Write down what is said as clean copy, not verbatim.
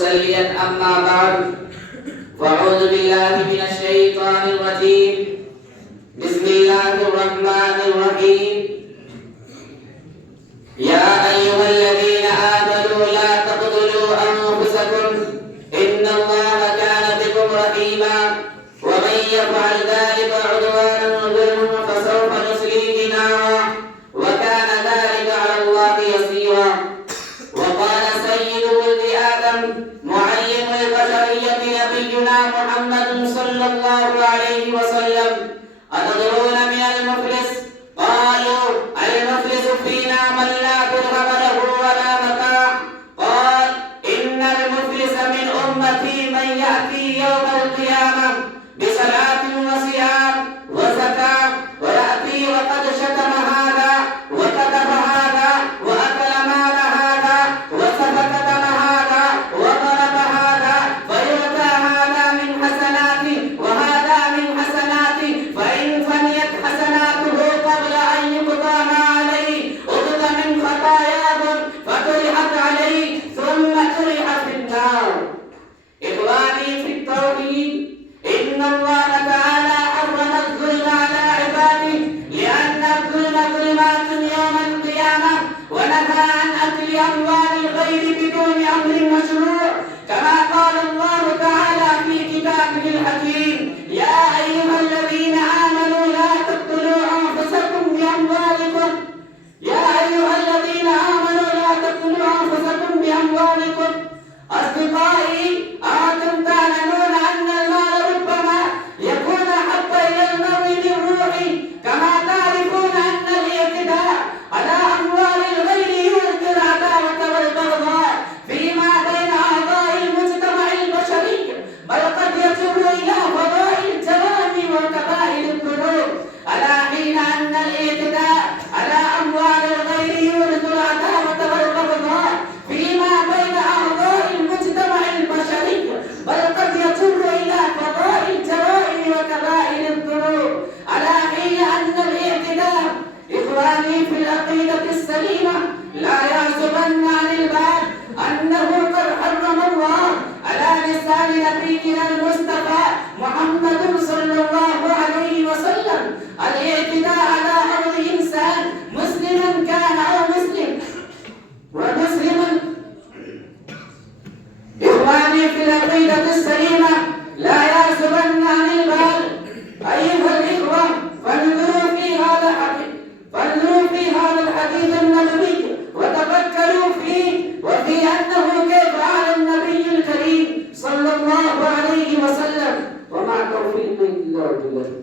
مسليا أما بعد فأعوذ بالله من الشيطان الرجيم. بسم الله الرحمن الرحيم. يا أيها الذين آمنوا لا تقتلوا أنفسكم إن الله كان بكم رحيما ومن يفعل ذلك عدوانا ظلما فسوف نصليه نارا وكان ذلك على الله يسيرا. وقال سيد ولد آدم معلم البشرية نبينا محمد صلى الله عليه وسلم: أتدرون من المفلس؟ قالوا: المفلس فينا من لا درهم له ولا متاع. قال: إن المفلس من أمتي من يأتي يوم القيامة بصلاة وصيام وزكاة ويأتي وقد شتم هذا وكذب هذا وأكل مال هذا وسفك دم هذا وضرب هذا فيؤتى هذا من حسناته وهذا من حسناته، فإن فنيت حسناته قبل أن يقضى ما عليه أخذ من خطاياهم فطرحت عليه ثم طرح في النار. إخواني في التوحيد، إن الله تعالى حرم الظلم على عباده لأن الظلم ظلمات يوم القيامة، ونهى عن أكل أموال الغير بدون أمر مشروع، كما قال الله تعالى في كتابه الحكيم: يا أيها الذين آمنوا لا تقتلوا أنفسكم بأموالكم أصدقائي، أنتم تعلمون أن المال ربما يكون أحب إلى المرء من روحه، كما تعرفون أن الاعتداء على أموال الغير يورث العداوة والبغضاء فيما بين أعضاء المجتمع البشري، بل قد يجر إلى فضائل الجرائم وكبائر الذنوب، ألا حين أن الاعتداء على أموال الغير يورث العداوة والبغضاء فيما بين أعضاء المجتمع البشري، بل قد يجر إلى فضائل الجرائم وكبائر الذنوب، ألا حين أن الاعتداء إخواني في العقيدة السليمة لا يعزبن عن البال أنه قد حرم الله على لسان نبينا المصطفى محمد صلى الله عليه وسلم الاعتداء على أرض إنسان مسلم كان أو مسلم ومسلم. إخواني في العقيدة السليمة لا يعزبن عن البال أيها الإخوة، فانظروا في هذا الحديث النبوي وتفكروا فيه وفي أنه كيف على النبي الكريم صلى الله عليه وسلم، ومع توفيق الله.